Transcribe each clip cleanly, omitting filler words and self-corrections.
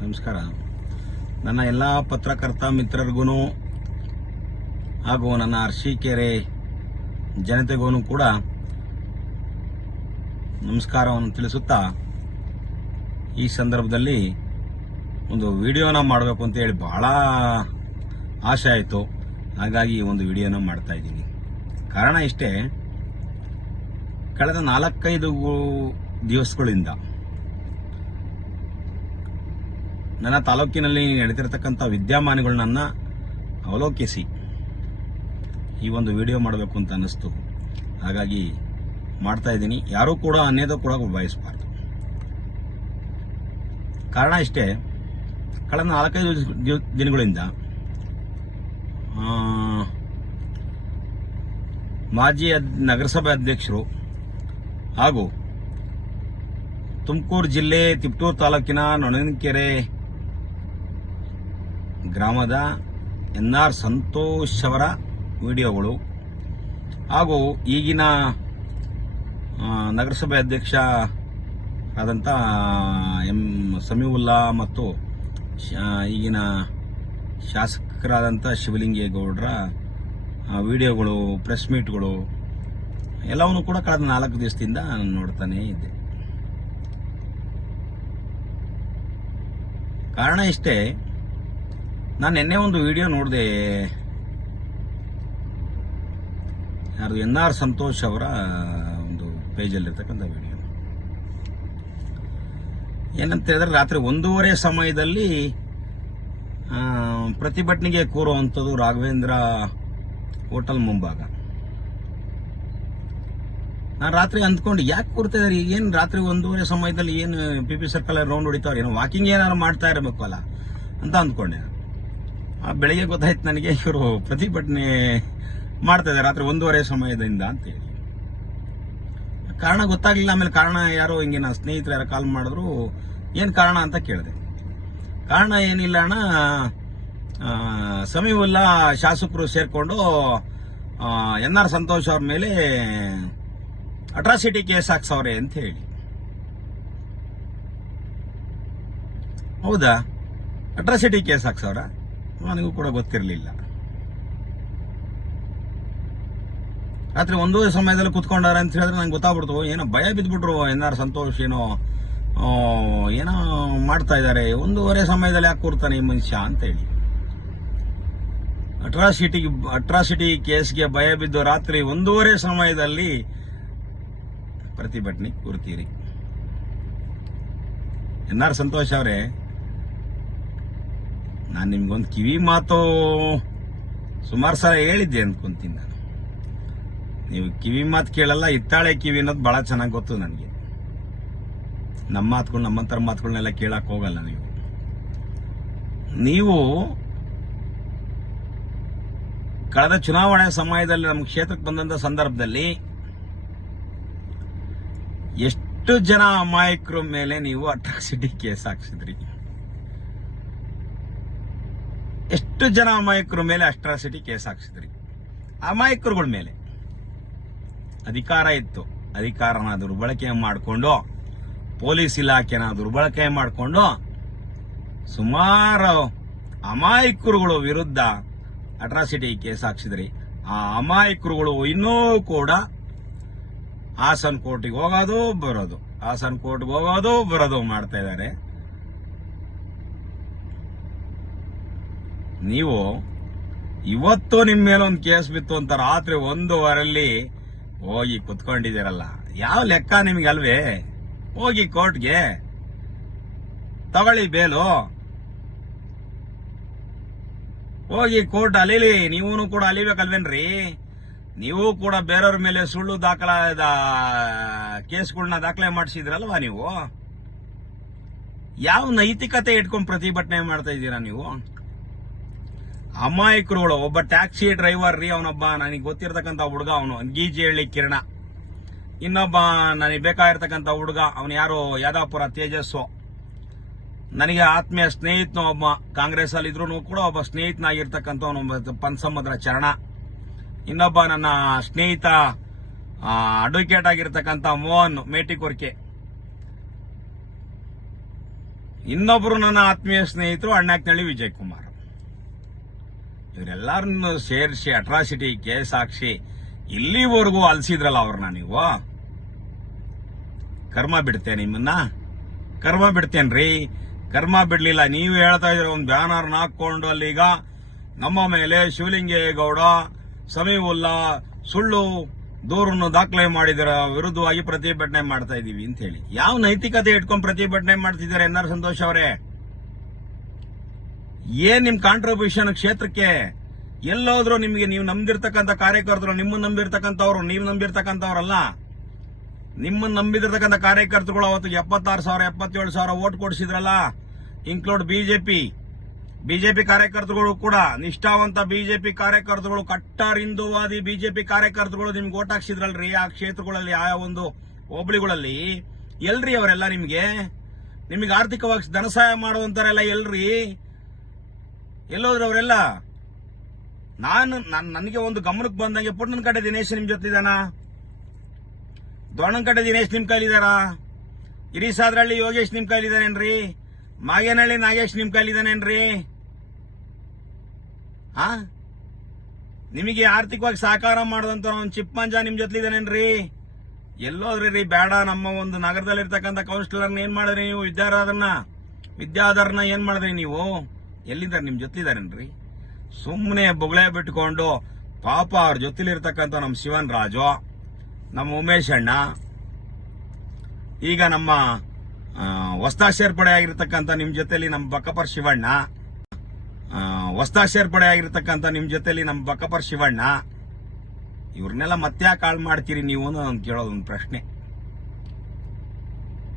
ನಮಸ್ಕಾರ. ನನ್ನ ಎಲ್ಲ ಪತ್ರಕರ್ತ ಮಿತ್ರರಿಗೂ ಹಾಗೂ ನನ್ನ ಅರಸೀಕೆರೆ ಜನತೆಗೂ ಕೂಡ ನಮಸ್ಕಾರವನ್ನು ತಿಳಿಸುತ್ತಾ, ಈ ಸಂದರ್ಭದಲ್ಲಿ ಒಂದು ವಿಡಿಯೋನ ಮಾಡಬೇಕು ಅಂತ ಹೇಳಿ ಬಹಳ ಆಸೆ ಆಯಿತು. ಹಾಗಾಗಿ ಒಂದು ವಿಡಿಯೋನ ಮಾಡ್ತಾ ಇದ್ದೀನಿ. ಕಾರಣ ಇಷ್ಟೇ, ಕಳೆದ 4-5 ದಿವಸಗಳಿಂದ ನನ್ನ ತಾಲೂಕಿನಲ್ಲಿ ನಡೆದಿರತಕ್ಕಂಥ ವಿದ್ಯಮಾನಗಳನ್ನ ಅವಲೋಕಿಸಿ ಈ ಒಂದು ವಿಡಿಯೋ ಮಾಡಬೇಕು ಅಂತ ಅನ್ನಿಸ್ತು. ಹಾಗಾಗಿ ಮಾಡ್ತಾ ಇದ್ದೀನಿ. ಯಾರೂ ಕೂಡ ಅನ್ಯದ ಕೂಡ ಬಯಸಬಾರ್ದು. ಕಾರಣ ಇಷ್ಟೇ, ಕಳೆದ 4-5 ದಿನಗಳಿಂದ ಮಾಜಿ ನಗರಸಭೆ ಅಧ್ಯಕ್ಷರು ಹಾಗೂ ತುಮಕೂರು ಜಿಲ್ಲೆ ತಿಪಟೂರು ತಾಲೂಕಿನ ನೊಣನಕೆರೆ ಗ್ರಾಮದ NR ಸಂತೋಷ್ ಅವರ ವಿಡಿಯೋಗಳು ಹಾಗೂ ಈಗಿನ ನಗರಸಭೆ ಅಧ್ಯಕ್ಷ ಆದಂಥ ಸಮೀವುಲ್ಲಾ ಮತ್ತು ಈಗಿನ ಶಾಸಕರಾದಂಥ ಶಿವಲಿಂಗೇಗೌಡರ ವಿಡಿಯೋಗಳು, ಪ್ರೆಸ್ ಮೀಟ್ಗಳು ಎಲ್ಲವನ್ನೂ ಕೂಡ ಕಳೆದ 4 ದಿವಸದಿಂದ ನಾನು ನೋಡ್ತಾನೇ ಇದ್ದೆ. ಕಾರಣ ಇಷ್ಟೇ, ನಾನು ನಿನ್ನೆ ಒಂದು ವಿಡಿಯೋ ನೋಡಿದೆ. ಯಾರು NR ಸಂತೋಷ್ ಅವರ ಒಂದು ಪೇಜಲ್ಲಿರ್ತಕ್ಕಂಥ ವಿಡಿಯೋ. ಏನಂತ ಹೇಳಿದ್ರೆ, ರಾತ್ರಿ 1:30 ಸಮಯದಲ್ಲಿ ಪ್ರತಿಭಟನೆಗೆ ಕೂರುವಂಥದ್ದು ರಾಘವೇಂದ್ರ ಹೋಟೆಲ್ ಮುಂಭಾಗ. ನಾನು ರಾತ್ರಿ ಅಂದ್ಕೊಂಡು, ಯಾಕೆ ಕೂರ್ತಾ ಇದಾರೆ, ಏನು ರಾತ್ರಿ 1:30 ಸಮಯದಲ್ಲಿ ಏನು PP ಸರ್ಕಲ್ ರೌಂಡ್ ಹೊಡಿತಾವ್ರೆ, ಏನೋ ವಾಕಿಂಗ್ ಏನಾದ್ರು ಮಾಡ್ತಾ ಇರಬೇಕಲ್ಲ ಅಂತ ಅಂದ್ಕೊಂಡೆ. ಬೆಳಿಗ್ಗೆ ಗೊತ್ತಾಯ್ತು ನನಗೆ, ಇವರು ಪ್ರತಿಭಟನೆ ಮಾಡ್ತಾ ಇದ್ದಾರೆ ರಾತ್ರಿ 1:30 ಸಮಯದಿಂದ ಅಂತೇಳಿ. ಕಾರಣ ಗೊತ್ತಾಗ್ಲಿಲ್ಲ. ಆಮೇಲೆ ಕಾರಣ ಯಾರೋ ಹಿಂಗೆ ನನ್ನ ಸ್ನೇಹಿತರು ಯಾರೋ ಕಾಲ್ ಮಾಡಿದ್ರು, ಏನು ಕಾರಣ ಅಂತ ಕೇಳಿದೆ. ಕಾರಣ ಏನಿಲ್ಲ ಅಣ್ಣ, ಸಮೀವುಲ್ಲಾ ಶಾಸಕರು ಸೇರ್ಕೊಂಡು NR ಸಂತೋಷ್ ಅವ್ರ ಮೇಲೆ ಅಟ್ರಾಸಿಟಿ ಕೇಸ್ ಹಾಕ್ಸವ್ರೆ ಅಂತ ಹೇಳಿ. ಹೌದಾ, ಅಟ್ರಾಸಿಟಿ ಕೇಸ್ ಹಾಕ್ಸವ್ರ? ನನಗೂ ಕೂಡ ಗೊತ್ತಿರಲಿಲ್ಲ. ರಾತ್ರಿ 1:00 ಸಮಯದಲ್ಲಿ ಕುತ್ಕೊಂಡಾರ ಅಂತ ಹೇಳಿದ್ರೆ ನಂಗೆ ಗೊತ್ತಾಗ್ಬಿಡ್ತು. ಏನೋ ಭಯ ಬಿದ್ಬಿಟ್ರು. NR ಸಂತೋಷ್ ಏನೋ ಮಾಡ್ತಾ ಇದ್ದಾರೆ, 1:30 ಸಮಯದಲ್ಲಿ ಯಾಕೆ ಕೂರ್ತಾನೆ ಈ ಮನುಷ್ಯ ಅಂತ ಹೇಳಿ. ಅಟ್ರಾಸಿಟಿ ಕೇಸ್ಗೆ ಭಯ ಬಿದ್ದು ರಾತ್ರಿ 1:30 ಸಮಯದಲ್ಲಿ ಪ್ರತಿಭಟನೆ ಕೂರ್ತೀರಿ. NR ಸಂತೋಷ್ ಅವರೇ, ನಾನು ನಿಮ್ಗೊಂದು ಕಿವಿ ಮಾತು ಸುಮಾರು ಸಲ ಹೇಳಿದ್ದೆ ಅಂದ್ಕೊಂತೀನಿ. ನಾನು ನೀವು ಕಿವಿ ಮಾತು ಕೇಳಲ್ಲ, ಇತ್ತಾಳೆ ಕಿವಿ ಅನ್ನೋದು ಬಹಳ ಚೆನ್ನಾಗಿ ಗೊತ್ತು ನನಗೆ. ನಮ್ಮ ಮಾತುಗಳು, ನಮ್ಮಂತರ ಮಾತುಗಳನ್ನೆಲ್ಲ ಕೇಳಕ್ ಹೋಗಲ್ಲ. ನೀವು ಕಳೆದ ಚುನಾವಣೆ ಸಮಯದಲ್ಲಿ ನಮ್ಮ ಕ್ಷೇತ್ರಕ್ಕೆ ಬಂದಂತ ಸಂದರ್ಭದಲ್ಲಿ ಎಷ್ಟು ಜನ ಅಮಾಯಕರ ಮೇಲೆ ನೀವು ಅಟ್ರಾಸಿಟಿ ಕೇಸ್ ಹಾಕ್ಸಿದ್ರಿ? ಎಷ್ಟು ಜನ ಅಮಾಯಕರ ಮೇಲೆ ಅಟ್ರಾಸಿಟಿ ಕೇಸ್ ಹಾಕ್ಸಿದ್ರಿ? ಅಮಾಯಕರುಗಳ ಮೇಲೆ ಅಧಿಕಾರ ಇತ್ತು, ಅಧಿಕಾರನ ದುರ್ಬಳಕೆ ಮಾಡಿಕೊಂಡು, ಪೊಲೀಸ್ ಇಲಾಖೆನ ದುರ್ಬಳಕೆ ಮಾಡಿಕೊಂಡು ಸುಮಾರು ಅಮಾಯಕರುಗಳ ವಿರುದ್ಧ ಅಟ್ರಾಸಿಟಿ ಕೇಸ್ ಹಾಕ್ಸಿದ್ರಿ. ಆ ಅಮಾಯಕರುಗಳು ಇನ್ನೂ ಕೂಡ ಹಾಸನ್ ಕೋರ್ಟಿಗೆ ಹೋಗೋದು ಬರೋದು, ಹಾಸನ್ ಕೋರ್ಟ್ಗೆ ಹೋಗೋದು ಬರೋದು ಮಾಡ್ತಾ ಇದ್ದಾರೆ. ನೀವು ಇವತ್ತು ನಿಮ್ಮ ಮೇಲೆ ಒಂದು ಕೇಸ್ ಬಿತ್ತು ಅಂತ ರಾತ್ರಿ 1:30 ಹೋಗಿ ಕುತ್ಕೊಂಡಿದ್ದೀರಲ್ಲ, ಯಾವ ಲೆಕ್ಕ ನಿಮ್ಗೆ ಅಲ್ವೇ? ಹೋಗಿ ಕೋರ್ಟ್ಗೆ ತಗೊಳ್ಳಿ ಬೇಲು, ಹೋಗಿ ಕೋರ್ಟ್ ಅಲೀಲಿ. ನೀವೂ ಕೂಡ ಅಲಿಬೇಕಲ್ವೇನ್ರಿ? ನೀವು ಕೂಡ ಬೇರೆಯವ್ರ ಮೇಲೆ ಸುಳ್ಳು ಕೇಸ್ಗಳನ್ನ ದಾಖಲೆ ಮಾಡಿಸಿದ್ರಲ್ವಾ ನೀವು? ಯಾವ ನೈತಿಕತೆ ಇಟ್ಕೊಂಡು ಪ್ರತಿಭಟನೆ ಮಾಡ್ತಾ ಇದ್ದೀರಾ ನೀವು? ಅಮಾಯಕರುಗಳು. ಒಬ್ಬ ಟ್ಯಾಕ್ಸಿ ಡ್ರೈವರ್ ರೀ, ಅವನೊಬ್ಬ ನನಗೆ ಗೊತ್ತಿರತಕ್ಕಂಥ ಹುಡುಗ, ಅವನು ಗೀಜಿಹಳ್ಳಿ ಕಿರಣ. ಇನ್ನೊಬ್ಬ ನನಗೆ ಬೇಕಾಗಿರ್ತಕ್ಕಂಥ ಹುಡುಗ, ಅವನು ಯಾರು, ಯಾದವಪುರ ತೇಜಸ್ಸು. ನನಗೆ ಆತ್ಮೀಯ ಸ್ನೇಹಿತನು ಒಬ್ಬ, ಕಾಂಗ್ರೆಸ್ ಅಲ್ಲಿ ಇದ್ರು ಕೂಡ ಒಬ್ಬ ಸ್ನೇಹಿತನಾಗಿರ್ತಕ್ಕಂಥ ಪನ್ಸಮುದ್ರ ಚರಣ. ಇನ್ನೊಬ್ಬ ನನ್ನ ಸ್ನೇಹಿತ ಅಡ್ವೊಕೇಟ್ ಆಗಿರ್ತಕ್ಕಂಥ ಮೋಹನ್ ಮೇಟಿಕೊರ್ಕೆ. ಇನ್ನೊಬ್ರು ನನ್ನ ಆತ್ಮೀಯ ಸ್ನೇಹಿತರು ಅಣ್ಣಾಕ್ನಳ್ಳಿ ವಿಜಯ್ ಕುಮಾರ್. ಇವರೆಲ್ಲರನ್ನು ಸೇರಿಸಿ ಅಟ್ರಾಸಿಟಿ ಕೇಸ್ ಹಾಕ್ಸಿ ಇಲ್ಲಿವರೆಗೂ ಅಲ್ಸಿದ್ರಲ್ಲ ಅವ್ರನ್ನ ನೀವು. ಕರ್ಮ ಬಿಡ್ತೇನೆ ನಿಮ್ಮನ್ನ, ಕರ್ಮ ಬಿಡ್ತೇನ್ರಿ. ಕರ್ಮ ಬಿಡ್ಲಿಲ್ಲ. ನೀವು ಹೇಳ್ತಾ ಇದ್ರೆ ಒಂದು ಬ್ಯಾನರ್ ಹಾಕೊಂಡು ಅಲ್ಲೀಗ ನಮ್ಮ ಮೇಲೆ ಶಿವಲಿಂಗೇಗೌಡ, ಸಮೀವುಲ್ಲಾ ಸುಳ್ಳು ದೂರನ್ನು ದಾಖಲೆ ಮಾಡಿದರ ವಿರುದ್ಧವಾಗಿ ಪ್ರತಿಭಟನೆ ಮಾಡ್ತಾ ಇದೀವಿ ಅಂತ ಹೇಳಿ. ಯಾವ ನೈತಿಕತೆ ಇಟ್ಕೊಂಡು ಪ್ರತಿಭಟನೆ ಮಾಡ್ತಿದ್ದಾರೆ ಎನ್.ಆರ್. ಸಂತೋಷ್ ಅವರೇ? ಏನ್ ನಿಮ್ ಕಾಂಟ್ರಿಬ್ಯೂಷನ್ ಕ್ಷೇತ್ರಕ್ಕೆ? ಎಲ್ಲೋದ್ರು ನಿಮ್ಗೆ ನೀವು ನಂಬಿರ್ತಕ್ಕಂಥ ಕಾರ್ಯಕರ್ತರು, ನಿಮ್ಮನ್ನ ನಂಬಿರ್ತಕ್ಕಂಥವ್ರು, ನೀವು ನಂಬಿರ್ತಕ್ಕಂಥವ್ರಲ್ಲ, ನಿಮ್ಮನ್ನ ನಂಬಿದಿರ್ತಕ್ಕಂಥ ಕಾರ್ಯಕರ್ತರುಗಳು ಅವತ್ತು 76,000 77,000 ವೋಟ್ ಕೊಡಿಸಿದ್ರಲ್ಲ, ಇನ್ಕ್ಲೂಡ್ ಬಿಜೆಪಿ ಕಾರ್ಯಕರ್ತರುಗಳು ಕೂಡ, ನಿಷ್ಠಾವಂತ ಬಿಜೆಪಿ ಕಾರ್ಯಕರ್ತರುಗಳು, ಕಟ್ಟಾರ್ ಹಿಂದೂವಾದಿ ಬಿಜೆಪಿ ಕಾರ್ಯಕರ್ತರುಗಳು ನಿಮ್ಗೆ ಓಟ್ ಹಾಕ್ಸಿದ್ರಲ್ರಿ ಆ ಕ್ಷೇತ್ರಗಳಲ್ಲಿ, ಆ ಒಂದು ಹೋಬಳಿಗಳಲ್ಲಿ. ಎಲ್ರಿ ಅವರೆಲ್ಲ? ನಿಮಗೆ ಆರ್ಥಿಕವಾಗಿ ಧನ ಸಹಾಯ ಮಾಡುವಂತಾರೆಲ್ಲ ಎಲ್ರಿ? ಎಲ್ಲೋದ್ರು ಅವರೆಲ್ಲ? ನನಗೆ ಒಂದು ಗಮನಕ್ಕೆ ಬಂದಂಗೆ ಪುಟ್ಟನ ಕಡೆ ದಿನೇಶ್ ನಿಮ್ ಜೊತೆ ಇದಾನ, ದೊಣ್ಣನ ಕಡೆ ದಿನೇಶ್ ನಿಮ್ ಕೈಲಿದಾರ, ಹಿರಿಸಾದ್ರಳ್ಳಿ ಯೋಗೇಶ್ ನಿಮ್ ಕೈಲಿದಾನೇನ್ರಿ? ಮಾಗೇನಹಳ್ಳಿ ನಾಗೇಶ್ ನಿಮ್ ಕೈಲಿದಾನೇನ್ರಿ? ನಿಮಗೆ ಆರ್ಥಿಕವಾಗಿ ಸಹಕಾರ ಮಾಡಿದಂತ ಒಂದು ಚಿಪ್ಪಂಜ ನಿಮ್ ಜೊತೆಲಿದಾನೇನ್ರಿ? ಎಲ್ಲೋದ್ರಿ ರೀ? ಬೇಡ. ನಮ್ಮ ಒಂದು ನಗರದಲ್ಲಿರ್ತಕ್ಕಂಥ ಕೌನ್ಸಿಲರ್ನ ಏನ್ ಮಾಡಿದ್ರಿ ನೀವು? ವಿದ್ಯಾಧರ್ನ ಏನ್ ಮಾಡಿದ್ರಿ ನೀವು? ಎಲ್ಲಿದ್ದಾರೆ? ನಿಮ್ ಜೊತೆಲಿದಾರೇನ್ರಿ? ಸುಮ್ಮನೆ ಬೊಗಳೆ ಬಿಟ್ಕೊಂಡು ಪಾಪ ಅವ್ರ ಜೊತೆಲಿರ್ತಕ್ಕಂಥ ನಮ್ಮ ಶಿವನ್ ರಾಜು, ನಮ್ಮ ಉಮೇಶ್ ಅಣ್ಣ, ಈಗ ನಮ್ಮ ಹೊಸ್ತಾ ಸೇರ್ಪಡೆ ಆಗಿರ್ತಕ್ಕಂಥ ನಿಮ್ ಜೊತೆಲಿ ನಮ್ಮ ಬಕ್ಕಪರ್ ಶಿವಣ್ಣ, ಇವ್ರನ್ನೆಲ್ಲ ಮತ್ತೆ ಕಾಲ್ ಮಾಡ್ತೀರಿ ನೀವು ಅಂತ ಕೇಳೋದೊಂದು ಪ್ರಶ್ನೆ.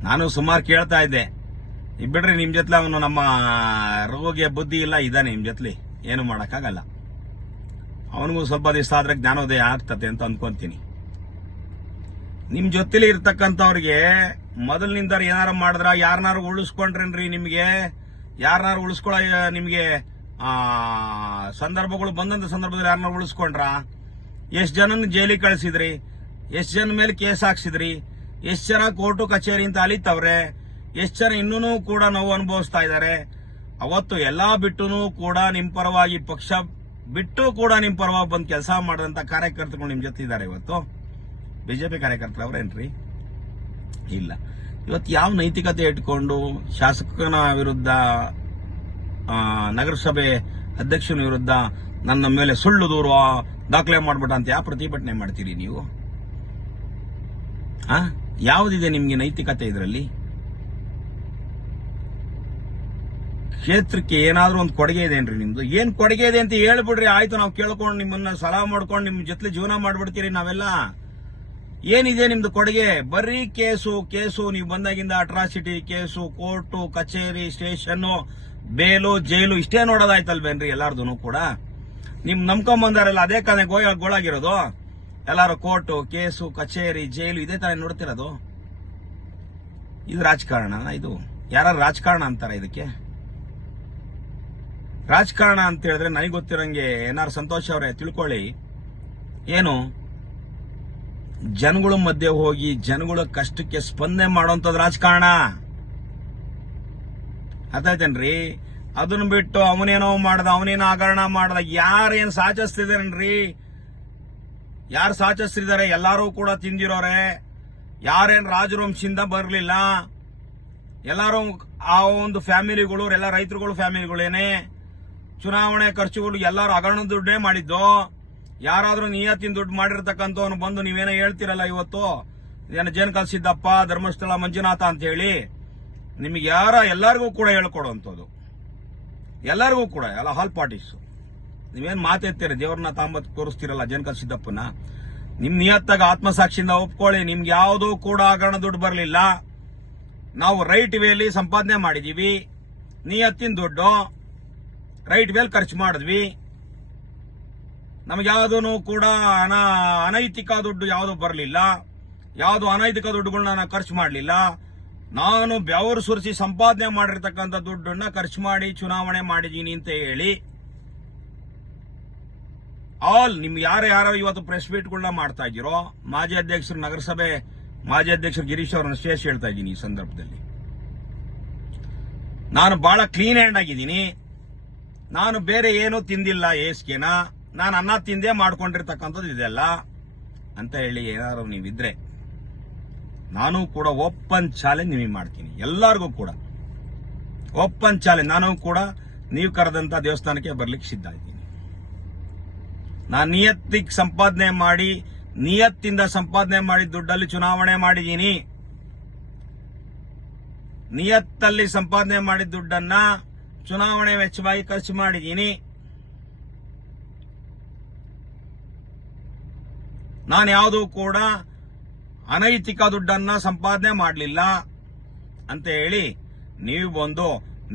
ನಾನು ಸುಮಾರು ಕೇಳ್ತಾ ಇದ್ದೆ, ಬಿಡ್ರಿ ನಿಮ್ ಜೊತೆ ಅವನು ನಮ್ಮ ರೋಗಿಯ ಬುದ್ಧಿ ಇಲ್ಲ, ಇದ್ದಾನೆ ನಿಮ್ ಜೊತೆ, ಏನು ಮಾಡಕ್ಕಾಗಲ್ಲ. ಅವನಿಗೂ ಸ್ವಲ್ಪ ದಿವಸ ಆದ್ರೆ ಜ್ಞಾನೋದಯ ಆಗ್ತದೆ ಅಂತ ಅನ್ಕೊಂತೀನಿ. ನಿಮ್ ಜೊತೆಲಿ ಇರ್ತಕ್ಕಂಥವ್ರಿಗೆ ಮೊದಲಿನಿಂದ ಏನಾರು ಮಾಡಿದ್ರ? ಯಾರನ್ನಾರು ಉಳಿಸ್ಕೊಂಡ್ರೇನ್ರಿ? ನಿಮ್ಗೆ ಯಾರನ್ನಾರು ಉಳಿಸ್ಕೊಳ್ಳೋ ನಿಮ್ಗೆ ಸಂದರ್ಭಗಳು ಬಂದಂತ ಸಂದರ್ಭದಲ್ಲಿ ಯಾರನ್ನಾರು ಉಳಿಸ್ಕೊಂಡ್ರ? ಎಷ್ಟ್ ಜನನ ಜೈಲಿಗೆ ಕಳಿಸಿದ್ರಿ? ಎಷ್ಟ್ ಜನ ಮೇಲೆ ಕೇಸ್ ಹಾಕ್ಸಿದ್ರಿ? ಎಷ್ಟ್ ಜನ ಕೋರ್ಟು ಕಚೇರಿ ಅಂತ ಅಲಿತವ್ರೆ? ಎಷ್ಟ್ ಜನ ಇನ್ನೂ ಕೂಡ ನೋವು ಅನುಭವಿಸ್ತಾ ಇದ್ದಾರೆ? ಅವತ್ತು ಎಲ್ಲಾ ಬಿಟ್ಟುನು ಕೂಡ ನಿಮ್ ಪರವಾಗಿ, ಪಕ್ಷ ಬಿಟ್ಟು ಕೂಡ ನಿಮ್ ಪರವಾಗಿ ಬಂದು ಕೆಲಸ ಮಾಡಿದಂತ ಕಾರ್ಯಕರ್ತರು ನಿಮ್ ಜೊತೆ ಇದ್ದಾರೆ. ಇವತ್ತು ಬಿಜೆಪಿ ಕಾರ್ಯಕರ್ತರು ಅವ್ರೇನ್ರಿ? ಇಲ್ಲ. ಇವತ್ತು ಯಾವ ನೈತಿಕತೆ ಇಟ್ಕೊಂಡು ಶಾಸಕನ ವಿರುದ್ಧ, ನಗರಸಭೆ ಅಧ್ಯಕ್ಷನ ವಿರುದ್ಧ ನನ್ನ ಮೇಲೆ ಸುಳ್ಳು ದೂರು ದಾಖಲೆ ಮಾಡ್ಬಿಟ್ಟ ಅಂತ ಯಾವ ಪ್ರತಿಭಟನೆ ಮಾಡ್ತೀರಿ ನೀವು? ಯಾವುದಿದೆ ನಿಮ್ಗೆ ನೈತಿಕತೆ ಇದರಲ್ಲಿ? ಕ್ಷೇತ್ರಕ್ಕೆ ಏನಾದ್ರೂ ಒಂದು ಕೊಡುಗೆ ಇದೆ ಏನ್ರಿ ನಿಮ್ದು? ಏನ್ ಕೊಡುಗೆ ಇದೆ ಅಂತ ಹೇಳ್ಬಿಡ್ರಿ, ಆಯ್ತು ನಾವು ಕೇಳ್ಕೊಂಡು ನಿಮ್ಮನ್ನ ಸಲಹೆ ಮಾಡ್ಕೊಂಡು ನಿಮ್ ಜೊತೆ ಜೀವನ ಮಾಡ್ಬಿಡ್ತೀರಿ ನಾವೆಲ್ಲ. ಏನಿದೆ ನಿಮ್ದು ಕೊಡುಗೆ? ಬರೀ ಕೇಸು ನೀವು ಬಂದಾಗಿಂದ ಅಟ್ರಾಸಿಟಿ ಕೇಸು, ಕೋರ್ಟು ಕಚೇರಿ, ಸ್ಟೇಷನ್, ಬೇಲು, ಜೈಲು, ಇಷ್ಟೇ ನೋಡೋದಾಯ್ತಲ್ವೇನ್ರಿ ಎಲ್ಲಾರ್ದು ಕೂಡ? ನಿಮ್ ನಂಬ್ಕೊಂಬಂದಾರಲ್ಲ ಅದೇ ಕಡೆ ಗೋಳಾಗಿರೋದು. ಎಲ್ಲಾರು ಕೋರ್ಟು ಕೇಸು ಕಚೇರಿ ಜೈಲು ಇದೇ ತರ ನೋಡ್ತಿರೋದು. ಇದು ರಾಜಕಾರಣ? ಇದು ಯಾರು ರಾಜಕಾರಣ ಅಂತಾರ? ಇದಕ್ಕೆ ರಾಜಕಾರಣ ಅಂತ ಹೇಳಿದ್ರೆ ನನಗೆ ಗೊತ್ತಿರಂಗೆ ಎನ್.ಆರ್. ಸಂತೋಷ್ ಅವರೇ ತಿಳ್ಕೊಳ್ಳಿ, ಏನು ಜನಗಳ ಮಧ್ಯೆ ಹೋಗಿ ಜನಗಳ ಕಷ್ಟಕ್ಕೆ ಸ್ಪಂದನೆ ಮಾಡೋಂಥದ್ದು ರಾಜಕಾರಣ. ಅದಾಯ್ತೇನ್ರಿ? ಅದನ್ನ ಬಿಟ್ಟು ಅವನೇನೋ ಅವನೇನೋ ಹಗರಣ ಮಾಡ್ದ, ಯಾರೇನ್ ಸಾಚಿಸ್ತಿದಾರೇನ್ರಿ? ಯಾರು ಸಾಚಿಸ್ತಿದ್ದಾರೆ? ಎಲ್ಲಾರು ಕೂಡ ತಿಂದಿರೋರೆ. ಯಾರೇನ್ ರಾಜವಂಶದಿಂದ ಬರ್ಲಿಲ್ಲ, ಎಲ್ಲಾರು ಆ ಒಂದು ಫ್ಯಾಮಿಲಿಗಳು, ಎಲ್ಲ ರೈತರುಗಳು ಫ್ಯಾಮಿಲಿಗಳೇನೆ. ಚುನಾವಣೆ ಖರ್ಚುಗಳು ಎಲ್ಲಾರು ಹಗರಣ ದುಡ್ಡೇ ಮಾಡಿದ್ದು. ಯಾರಾದ್ರೂ ನಿಯತ್ತಿನ ದುಡ್ಡು ಮಾಡಿರ್ತಕ್ಕಂಥವನು ಬಂದು ನೀವೇನೋ ಹೇಳ್ತಿರಲ್ಲ ಇವತ್ತು, ಇದೇನು ಜೇನಕಲ್ ಸಿದ್ದಪ್ಪ, ಧರ್ಮಸ್ಥಳ ಮಂಜುನಾಥ ಅಂತ ಹೇಳಿ, ನಿಮಗೆ ಎಲ್ಲರಿಗೂ ಕೂಡ ಹೇಳ್ಕೊಡುವಂಥದ್ದು, ಎಲ್ಲರಿಗೂ ಕೂಡ, ಎಲ್ಲ ಹಾಲ್ ಪಾರ್ಟೀಸ್. ನೀವೇನ್ ಮಾತೆತ್ತೀರಿ? ದೇವ್ರನ್ನ ತಾಂಬತ್ ತೋರಿಸ್ತಿರಲ್ಲ ಜೇನಕಲ್ ಸಿದ್ದಪ್ಪನ. ನಿಮ್ ನಿಯತ್ತಾಗ ಆತ್ಮಸಾಕ್ಷಿಯಿಂದ ಒಪ್ಕೊಳ್ಳಿ, ನಿಮ್ಗೆ ಯಾವುದೂ ಕೂಡ ಹಗರಣ ದುಡ್ಡು ಬರಲಿಲ್ಲ. ನಾವು ರೈಟ್ ವೇಲಿ ಸಂಪಾದನೆ ಮಾಡಿದೀವಿ, ನಿಯತ್ತಿನ ದುಡ್ಡು ರೈಟ್ ವೇಲ್ ಖರ್ಚು ಮಾಡಿದ್ವಿ. ನಮ್ಗೆ ಯಾವುದೂ ಕೂಡ ಅನೈತಿಕ ದುಡ್ಡು ಯಾವುದು ಬರಲಿಲ್ಲ, ಯಾವುದು ಅನೈತಿಕ ದುಡ್ಡುಗಳನ್ನ ನಾನು ಖರ್ಚು ಮಾಡಲಿಲ್ಲ. ನಾನು ಬೆವರು ಸುರಿಸಿ ಸಂಪಾದನೆ ಮಾಡಿರ್ತಕ್ಕಂಥ ದುಡ್ಡನ್ನ ಖರ್ಚು ಮಾಡಿ ಚುನಾವಣೆ ಮಾಡಿದೀನಿ ಅಂತ ಹೇಳಿ ನಿಮ್ಗೆ ಯಾರೋ ಇವತ್ತು ಪ್ರೆಸ್ ಮೀಟ್ಗಳನ್ನ ಮಾಡ್ತಾ ಇದ್ದೀರೋ, ಮಾಜಿ ಅಧ್ಯಕ್ಷರು, ನಗರಸಭೆ ಮಾಜಿ ಅಧ್ಯಕ್ಷರು ಗಿರೀಶ್ ಅವರನ್ನ ಶ್ರೇಷ್ಠ ಹೇಳ್ತಾ ಇದ್ದೀನಿ ಈ ಸಂದರ್ಭದಲ್ಲಿ. ನಾನು ಬಹಳ ಕ್ಲೀನ್ ಹ್ಯಾಂಡ್ ಆಗಿದ್ದೀನಿ, ನಾನು ಬೇರೆ ಏನೂ ತಿಂದಿಲ್ಲ ಏಸ್ಗೆನ, ನಾನು ಅನ್ನ ತಿಂದೇ ಮಾಡ್ಕೊಂಡಿರ್ತಕ್ಕಂಥದ್ದು ಇದೆಲ್ಲ ಅಂತ ಹೇಳಿ ಏನಾದ್ರು ನೀವಿದ್ರೆ ನಾನು ಕೂಡ ಓಪನ್ ಚಾಲೆಂಜ್ ನಿಮಗೆ ಮಾಡ್ತೀನಿ. ಎಲ್ಲರಿಗೂ ಕೂಡ ಓಪನ್ ಚಾಲೆಂಜ್. ನಾನು ಕೂಡ ನೀವು ಕರೆದಂತ ದೇವಸ್ಥಾನಕ್ಕೆ ಬರ್ಲಿಕ್ಕೆ ಸಿದ್ಧ ಇದ್ದೀನಿ. ನಾನು ನಿಯತ್ತಿಗೆ ಸಂಪಾದನೆ ಮಾಡಿ, ನಿಯತ್ತಿಂದ ಸಂಪಾದನೆ ಮಾಡಿ ದುಡ್ಡಲ್ಲಿ ಚುನಾವಣೆ ಮಾಡಿದ್ದೀನಿ. ನಿಯತ್ತಲ್ಲಿ ಸಂಪಾದನೆ ಮಾಡಿದ ದುಡ್ಡನ್ನ ಚುನಾವಣೆ ವೆಚ್ಚವಾಗಿ ಖರ್ಚು ಮಾಡಿದ್ದೀನಿ. ನಾನು ಯಾವುದೂ ಕೂಡ ಅನೈತಿಕ ದುಡ್ಡನ್ನ ಸಂಪಾದನೆ ಮಾಡಲಿಲ್ಲ ಅಂತ ಹೇಳಿ ನೀವು ಬಂದು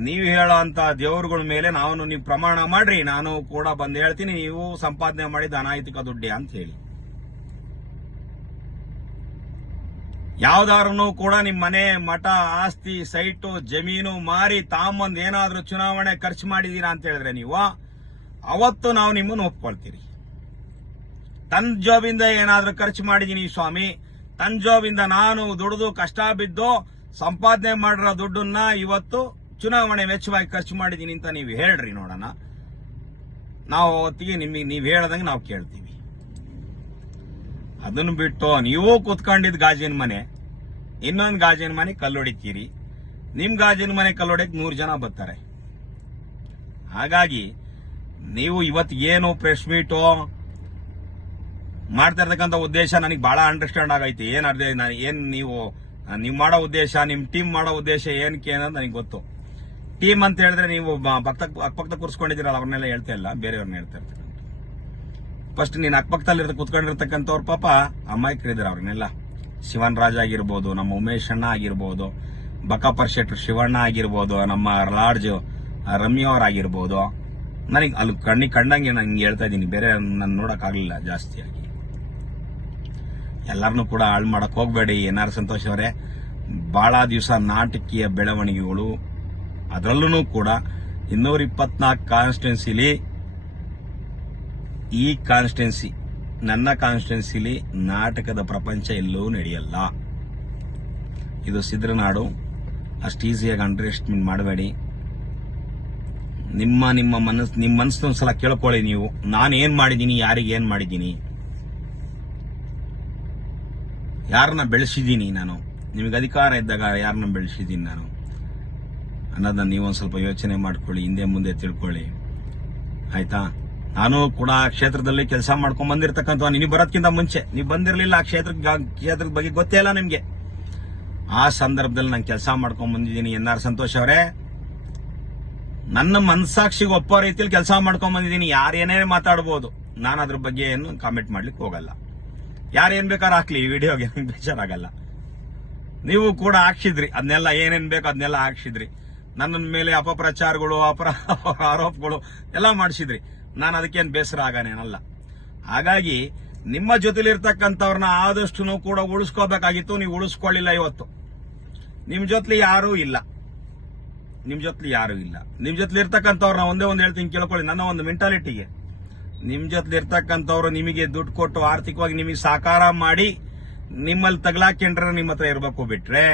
ನೀವು ಹೇಳೋ ಅಂತ ದೇವರುಗಳ ಮೇಲೆ ನೀವು ಪ್ರಮಾಣ ಮಾಡ್ರಿ, ನಾನು ಕೂಡ ಬಂದು ಹೇಳ್ತೀನಿ ನೀವು ಸಂಪಾದನೆ ಮಾಡಿದ ಅನೈತಿಕ ದುಡ್ಡೇ ಅಂತ ಹೇಳಿ. ಯಾವ್ದಾರನು ಕೂಡ ನಿಮ್ ಮನೆ, ಮಠ, ಆಸ್ತಿ, ಸೈಟು, ಜಮೀನು ಮಾರಿ ತಾಂಬಂದ್ ಏನಾದ್ರೂ ಚುನಾವಣೆ ಖರ್ಚು ಮಾಡಿದೀರಾ ಅಂತ ಹೇಳಿದ್ರೆ ನೀವು ಅವತ್ತು ನಾವು ನಿಮ್ಮನ್ನು ಒಪ್ಕೊಳ್ತೀರಿ. ತನ್ನ ಜಾಬಿಂದ ಏನಾದ್ರೂ ಖರ್ಚು ಮಾಡಿದೀನಿ ಸ್ವಾಮಿ, ತನ್ನ ಜಾಬಿಂದ ನಾನು ದುಡಿದು ಕಷ್ಟ ಬಿದ್ದು ಸಂಪಾದನೆ ಮಾಡಿರೋ ದುಡ್ಡನ್ನ ಇವತ್ತು ಚುನಾವಣೆ ವೆಚ್ಚವಾಗಿ ಖರ್ಚು ಮಾಡಿದೀನಿ ಅಂತ ನೀವು ಹೇಳ್ರಿ ನೋಡೋಣ. ನಾವು ಅವತ್ತಿಗೆ ನಿಮಗೆ ನೀವು ಹೇಳ್ದಂಗೆ ನಾವು ಕೇಳ್ತೀವಿ. ಅದನ್ನು ಬಿಟ್ಟು ನೀವು ಕೂತ್ಕೊಂಡಿದ್ ಗಾಜಿನ ಮನೆ, ಇನ್ನೊಂದು ಗಾಜಿನ ಮನೆ ಕಲ್ಲೊಡಿತೀರಿ. ನಿಮ್ ಗಾಜಿನ ಮನೆ ಕಲ್ಲೊಡೆಕ್ 100 ಜನ ಬರ್ತಾರೆ. ಹಾಗಾಗಿ ನೀವು ಇವತ್ತು ಏನು ಪ್ರೆಸ್ ಮೀಟು ಮಾಡ್ತಾ ಇರ್ತಕ್ಕಂಥ ಉದ್ದೇಶ ನನಗೆ ಬಹಳ ಅಂಡರ್ಸ್ಟ್ಯಾಂಡ್ ಆಗೈತಿ. ಏನ್ ನೀವು ಮಾಡೋ ಉದ್ದೇಶ, ನಿಮ್ ಟೀಮ್ ಮಾಡೋ ಉದ್ದೇಶ ಏನಕ್ಕೆ ಅನ್ನೋದು ನನಗೆ ಗೊತ್ತು. ಟೀಮ್ ಅಂತ ಹೇಳಿದ್ರೆ ನೀವು ಅಕ್ಕಪಕ್ಕ ಕೂರಿಸ್ಕೊಂಡಿದ್ದೀರಲ್ಲ, ಅವ್ರನ್ನೆಲ್ಲ ಹೇಳ್ತಾ ಇಲ್ಲ, ಬೇರೆಯವ್ರನ್ನ ಹೇಳ್ತಾ ಇರ್ತಕ್ಕಂಥ. ಫಸ್ಟ್ ನೀನು ಅಕ್ಕಪಕ್ಕದಲ್ಲಿ ಕೂತ್ಕೊಂಡಿರ್ತಕ್ಕಂಥವ್ರ ಪಾಪ ಅಮಾಯಕರಿದ್ದಾರೆ. ಅವ್ರನ್ನೆಲ್ಲ ಶಿವನ್ ರಾಜ್ ಆಗಿರ್ಬೋದು, ನಮ್ಮ ಉಮೇಶ್ ಅಣ್ಣ ಆಗಿರ್ಬೋದು, ಬಕಾಪರ್ ಶೆಟ್ರು ಶಿವಣ್ಣ ಆಗಿರ್ಬೋದು, ನಮ್ಮ ಲಾಡ್ಜ್ ರಮ್ಯವರಾಗಿರ್ಬೋದು, ನನಗೆ ಅಲ್ಲಿ ಕಂಡಂಗೆ ನಂಗೆ ಹೇಳ್ತಾ ಇದ್ದೀನಿ. ಬೇರೆ ನಾನು ನೋಡಕ್ ಆಗ್ಲಿಲ್ಲ ಜಾಸ್ತಿಯಾಗಿ. ಎಲ್ಲರನ್ನೂ ಕೂಡ ಹಾಳು ಮಾಡಕ್ ಹೋಗ್ಬೇಡಿ. ಎನ್.ಆರ್. ಸಂತೋಷ್ ಅವರೇ, ಬಹಳ ದಿವಸ ನಾಟಕೀಯ ಬೆಳವಣಿಗೆಗಳು, ಅದರಲ್ಲೂ ಕೂಡ 224 ಕಾನ್ಸ್ಟಿಟ್ಯೂನ್ಸಿಲಿ ಈ ಕಾನ್ಸ್ಟಿಟ್ಯೂನ್ಸಿ, ನನ್ನ ಕಾನ್ಸ್ಟಿಟ್ಯೂನ್ಸಿಲಿ ನಾಟಕದ ಪ್ರಪಂಚ ಎಲ್ಲೂ ನಡೆಯಲ್ಲ. ಇದು ಸಿದ್ರನಾಡು. ಅಷ್ಟು ಈಸಿಯಾಗಿ ಅಂಡರ್ ಎಸ್ಟಿಮೇಟ್ ಮಾಡಬೇಡಿ. ನಿಮ್ಮ ಮನಸ್ಸು ಒಂದ್ಸಲ ಕೇಳ್ಕೊಳ್ಳಿ. ನೀವು ನಾನು ಏನ್ ಮಾಡಿದ್ದೀನಿ, ಯಾರಿಗೆ ಏನ್ ಮಾಡಿದ್ದೀನಿ, ಯಾರನ್ನ ಬೆಳೆಸಿದ್ದೀನಿ, ನಾನು ನಿಮಗೆ ಅಧಿಕಾರ ಇದ್ದಾಗ ಯಾರನ್ನ ಬೆಳೆಸಿದ್ದೀನಿ ನಾನು ಅನ್ನೋದನ್ನ ನೀವು ಒಂದ್ ಸ್ವಲ್ಪ ಯೋಚನೆ ಮಾಡ್ಕೊಳ್ಳಿ, ಹಿಂದೆ ಮುಂದೆ ತಿಳ್ಕೊಳ್ಳಿ, ಆಯ್ತಾ. ನಾನು ಕೂಡ ಆ ಕ್ಷೇತ್ರದಲ್ಲಿ ಕೆಲಸ ಮಾಡ್ಕೊಂಡ್ ಬಂದಿರತಕ್ಕಂಥ, ನೀವು ಬರೋದಕ್ಕಿಂತ ಮುಂಚೆ ನೀವು ಬಂದಿರಲಿಲ್ಲ. ಆ ಕ್ಷೇತ್ರದ ಬಗ್ಗೆ ಗೊತ್ತೇ ಇಲ್ಲ ನಿಮ್ಗೆ. ಆ ಸಂದರ್ಭದಲ್ಲಿ ನಾನು ಕೆಲಸ ಮಾಡ್ಕೊಂಡ್ ಬಂದಿದ್ದೀನಿ. ಎನ್.ಆರ್. ಸಂತೋಷ್ ಅವರೇ, ನನ್ನ ಮನಸಾಕ್ಷಿಗೆ ಒಪ್ಪೋ ರೀತಿಯಲ್ಲಿ ಕೆಲಸ ಮಾಡ್ಕೊಂಡ್ ಬಂದಿದ್ದೀನಿ. ಯಾರೇನೇ ಮಾತಾಡ್ಬೋದು, ನಾನು ಅದ್ರ ಬಗ್ಗೆ ಏನು ಕಾಮೆಂಟ್ ಮಾಡ್ಲಿಕ್ಕೆ ಹೋಗಲ್ಲ. ಯಾರೇನ್ ಬೇಕಾದ್ರೂ ಹಾಕ್ಲಿ ಈ ವಿಡಿಯೋಗೆ, ಬೇಜಾರಾಗಲ್ಲ. ನೀವು ಕೂಡ ಹಾಕ್ಸಿದ್ರಿ ಅದನ್ನೆಲ್ಲ, ಏನೇನ್ ಬೇಕು ಅದನ್ನೆಲ್ಲ ಹಾಕ್ಸಿದ್ರಿ. ನನ್ನ ಮೇಲೆ ಅಪಪ್ರಚಾರಗಳು, ಆರೋಪಗಳು ಎಲ್ಲ ಮಾಡಿಸಿದ್ರಿ. ನಾನು ಅದಕ್ಕೇನು ಬೇಸರ ಆಗಾನೇನಲ್ಲ. ಹಾಗಾಗಿ ನಿಮ್ಮ ಜೊತೆಲಿರ್ತಕ್ಕಂಥವ್ರನ್ನ ಆದಷ್ಟು ಕೂಡ ಉಳಿಸ್ಕೋಬೇಕಾಗಿತ್ತು. ನೀವು ಉಳಿಸ್ಕೊಳ್ಳಿಲ್ಲ. ಇವತ್ತು ನಿಮ್ ಜೊತೆಲಿ ಯಾರೂ ಇಲ್ಲ. ನಿಮ್ ಜೊತೆಲಿ ಇರ್ತಕ್ಕಂಥವ್ರನ್ನ ಒಂದೇ ಒಂದು ಹೇಳ್ತೀನಿ, ಕೇಳ್ಕೊಳ್ಳಿ. ನನ್ನ ಒಂದು ಮೆಂಟಾಲಿಟಿಗೆ, ನಿಮ್ ಜೊತೆಲಿ ಇರ್ತಕ್ಕಂಥವ್ರು ನಿಮಗೆ ದುಡ್ಡು ಕೊಟ್ಟು ಆರ್ಥಿಕವಾಗಿ ನಿಮಗೆ ಸಹಕಾರ ಮಾಡಿ ನಿಮ್ಮಲ್ಲಿ ತಗಲಾಕೊಂಡ್ರೆ ನಿಮ್ಮ ಹತ್ರ ಇರಬೇಕು. ಬಿಟ್ರೆ